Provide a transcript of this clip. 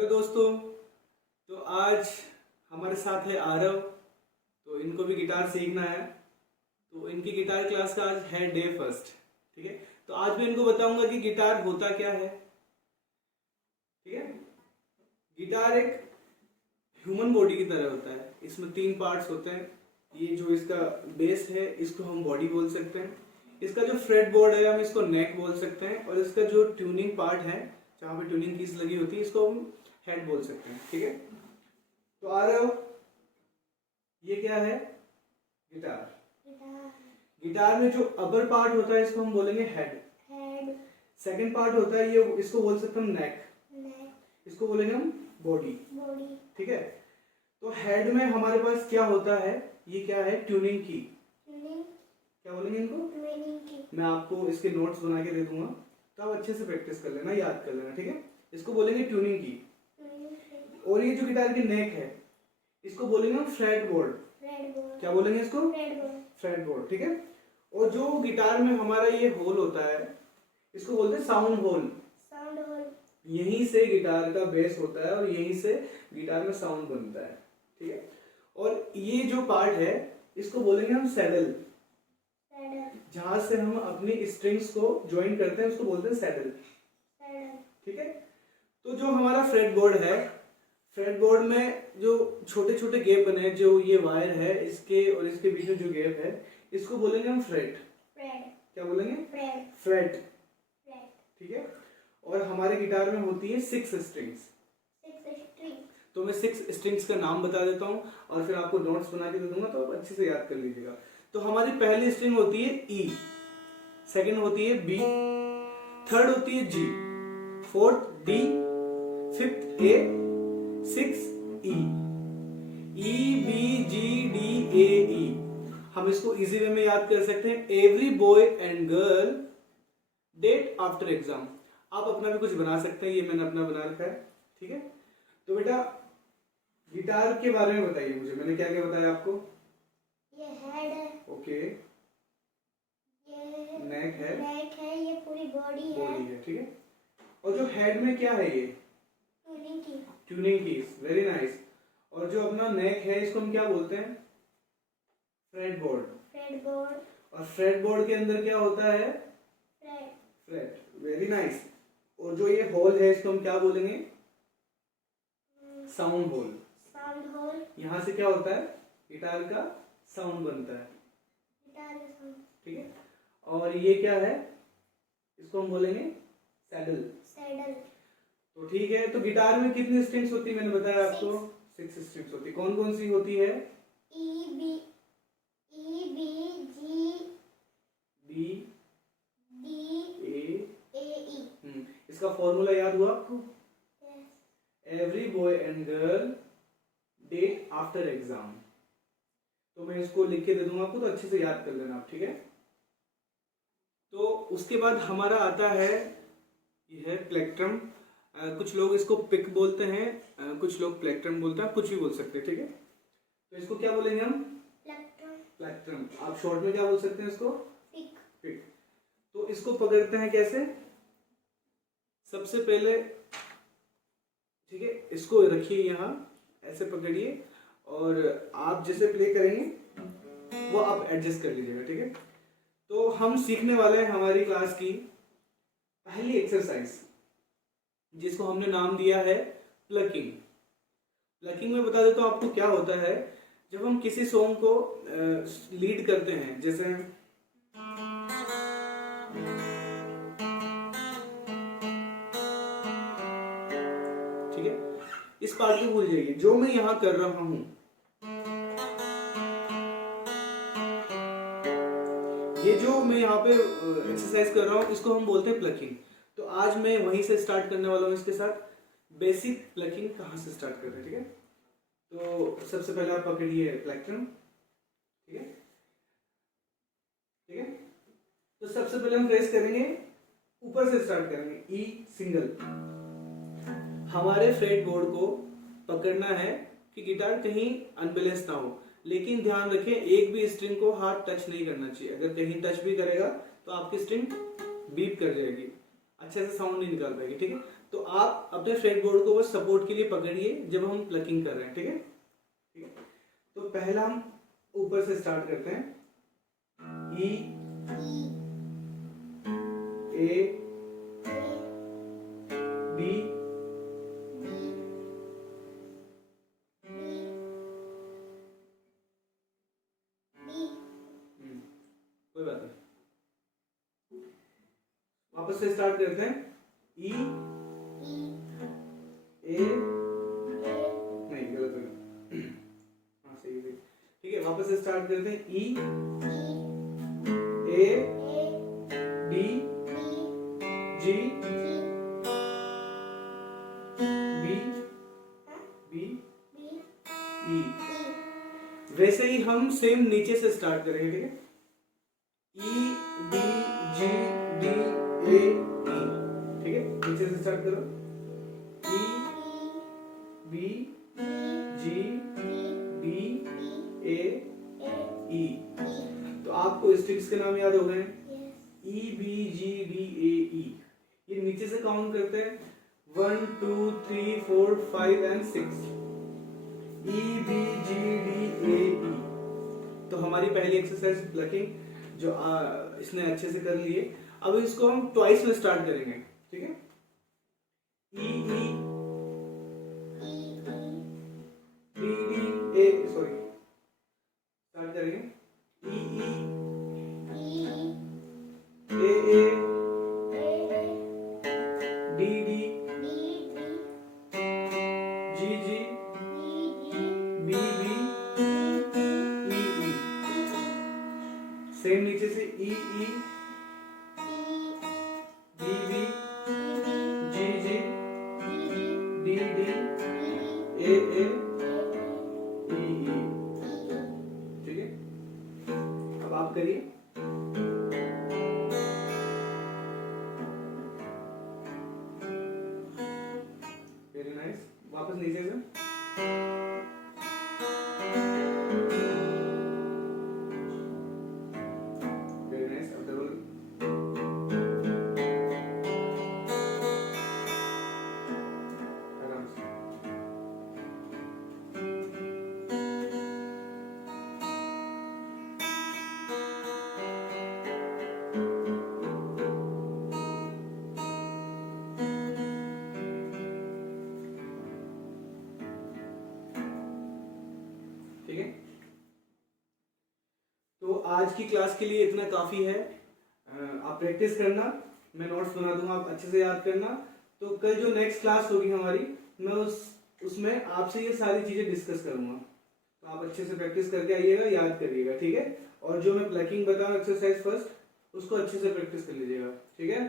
Hello दोस्तों। तो आज हमारे साथ है आरव। तो इनको भी गिटार सीखना है। तो इनकी गिटार क्लास का आज है डे फर्स्ट। ठीक है, तो आज मैं इनको बताऊंगा कि गिटार होता क्या है। ठीक है, गिटार एक ह्यूमन बॉडी की तरह होता है। इसमें 3 पार्ट्स होते हैं। ये जो इसका बेस है इसको हम बॉडी बोल सकते हैं। इसका जो फ्रेट बोर्ड है हम इसको नेक बोल सकते हैं। और इसका जो ट्यूनिंग पार्ट है जहाँ पे ट्यूनिंग कीज लगी होती है इसको हम हेड बोल सकते हैं। ठीक है, तो आ रहे हो, ये क्या है? गिटार। गिटार में जो अपर पार्ट होता है इसको हम बोलेंगे हेड। सेकंड पार्ट होता है ये, इसको बोल सकते हैं हम नेक। इसको बोलेंगे हम बॉडी। ठीक है, तो हेड में हमारे पास क्या होता है? ये क्या है? ट्यूनिंग की। क्या बोलेंगे इनको? ट्यूनिंग की। मैं आपको इसके नोट्स बना के दे दूंगा, तो आप अच्छे से प्रैक्टिस कर लेना, याद कर लेना। ठीक है, इसको बोलेंगे ट्यूनिंग की। और ये जो गिटार की नेक है इसको बोलेंगे हम फ्रेट बोर्ड। क्या बोलेंगे इसको? Freight board. ठीक है, और जो गिटार में हमारा ये होल होता है इसको बोलते हैं साउंड होल। यहीं से गिटार का बेस होता है और यहीं से गिटार में साउंड बनता है। ठीक है, और ये जो पार्ट है इसको बोलेंगे हम सैडल। जहां से हम अपनी स्ट्रिंग्स को ज्वाइन करते हैं उसको बोलते हैं सैडल। ठीक है, तो जो हमारा फ्रेट बोर्ड है, फ्रेट बोर्ड में जो छोटे छोटे गैप बने हैं, जो ये वायर है इसके और इसके बीच में जो गैप है इसको बोलेंगे हम फ्रेट। क्या बोलेंगे? फ्रेट। ठीक है, और हमारे गिटार में होती है 6 स्ट्रिंग्स। तो मैं 6 स्ट्रिंग्स का नाम बता देता हूँ और फिर आपको नोट्स बना के दे दूंगा, तो आप अच्छे से याद कर लीजिएगा। तो हमारी पहली स्ट्रिंग होती है ई, सेकंड होती है बी, थर्ड होती है G, fourth D, fifth A, 6 E B G D A E. हम इसको इजी वे में याद कर सकते हैं, every boy and girl date after exam. आप अपना भी कुछ बना सकते हैं, ये मैंने अपना बना रखा है। ठीक है, तो बेटा गिटार के बारे में बताइए मुझे, मैंने क्या क्या बताया आपको? ये हेड है। ओके, ये नेक है, ये पूरी बॉडी है। ठीक है, और जो हेड में क्या है? ये ट्यूनिंग कीज। Very nice. और जो अपना नेक है इसको हम क्या बोलते हैं? Fret board. और फ्रेट बोर्ड के अंदर क्या होता है? फ्रेट। Very nice. और जो ये होल है इसको हम क्या बोलेंगे? Sound hole. यहाँ से क्या होता है? गिटार का साउंड बनता है। ठीक है, और ये क्या है? इसको हम बोलेंगे सैडल। तो ठीक है, तो गिटार में कितनी स्ट्रिंग्स होती है मैंने बताया आपको? 6 स्ट्रिंग्स होती है। कौन कौन सी होती है? E B G B D A E. इसका फॉर्मूला याद हुआ आपको? Every boy and girl date after exam. तो मैं इसको लिख के दे दूंगा आपको, तो अच्छे से याद कर लेना आप। ठीक है, तो उसके बाद हमारा आता है, ये है प्लेक्ट्रम। कुछ लोग इसको पिक बोलते हैं, कुछ लोग प्लेक्ट्रम बोलते हैं, कुछ भी बोल सकते हैं। ठीक है, तो इसको क्या बोलेंगे हम? प्लेक्ट्रम। आप शॉर्ट में क्या बोल सकते हैं इसको? पिक। तो इसको पकड़ते हैं कैसे? सबसे पहले, ठीक है, इसको रखिए यहाँ, ऐसे पकड़िए और आप जैसे प्ले करेंगे वो आप एडजस्ट कर लीजिएगा। ठीक है, तो हम सीखने वाले हैं हमारी क्लास की पहली एक्सरसाइज, जिसको हमने नाम दिया है प्लकिंग। प्लकिंग में बता देता हूँ आपको क्या होता है। जब हम किसी सॉन्ग को लीड करते हैं, जैसे ठीक है, इस पार्ट को भूल जाइए, जो मैं यहां कर रहा हूं ये जो मैं यहाँ पे एक्सरसाइज कर रहा हूँ इसको हम बोलते हैं प्लकिंग। तो आज मैं वहीं से स्टार्ट करने वाला हूँ इसके साथ। बेसिक प्लकिंग कहाँ से स्टार्ट कर रहे हैं? ठीक है, तो सबसे पहले आप पकड़िए प्लेक्ट्रम। ठीक है, ठीक है, तो सबसे पहले हम प्रेस करेंगे, ऊपर से स्टार्ट करेंगे, ई सिंगल। हमारे फ्रेट बोर्ड को पकड़ना है कि गिटार कहीं अनबैलेंस ना हो, लेकिन ध्यान रखें एक भी स्ट्रिंग को हाथ टच नहीं करना चाहिए। अगर कहीं टच भी करेगा तो आपकी स्ट्रिंग बीप कर जाएगी, अच्छे से साउंड नहीं निकाल पाएगी। ठीक है, तो आप अपने फ्रेटबोर्ड को बस सपोर्ट के लिए पकड़िए जब हम प्लकिंग कर रहे हैं, ठीक है? ठीक है, तो पहला हम ऊपर से स्टार्ट करते हैं। ई, ए, बी, कोई बात नहीं, वापस से स्टार्ट करते हैं। ई, ए, नहीं गलत हो गया, हाँ सही है, ठीक है, वापस से स्टार्ट करते हैं। ई, ए, बी, जी, बी, बी, ई। वैसे ही हम सेम नीचे से स्टार्ट करेंगे, ठीक है? E, B, G, D, A, ई, ठीक है? नीचे से स्टार्ट करो। ई, B, G, D, A, E. तो आपको स्टिक्स के नाम याद हो गए? ई, बी, जी, डी, ए, ई। ये नीचे से काउंट करते हैं, 1 2 3 4 5 and 6। E, B, G, D, A, E. तो हमारी पहली एक्सरसाइज प्लकिंग जो इसने अच्छे से कर लिए। अब इसको हम ट्वाइस में स्टार्ट करेंगे, ठीक है? ई, ई, डी, डी, ए, सॉरी, स्टार्ट करेंगे। ई, ई, ए, डी, डी, जी, जी, बी, बी, ई, ई। सेम नीचे से ई, ई, बी, बी, जी, जी, डी, डी, ए, ए, ई, ई। ठीक है, अब आप करिए। वेरी नाइस, वापस नीचे से। वेरी नाइस, अब डबल। आराम से। ठीक है, तो आज की क्लास के लिए इतना काफी है। आप प्रैक्टिस करना, मैं नोट्स बना दूंगा, आप अच्छे से याद करना। तो कल जो नेक्स्ट क्लास होगी हमारी, मैं उसमें आपसे ये सारी चीजें डिस्कस करूंगा। तो आप अच्छे से प्रैक्टिस करके आइएगा, याद करिएगा, ठीक है? और जो मैं प्लकिंग बता रहा हूँ एक्सरसाइज फर्स्ट, उसको अच्छे से प्रैक्टिस कर लीजिएगा, ठीक है?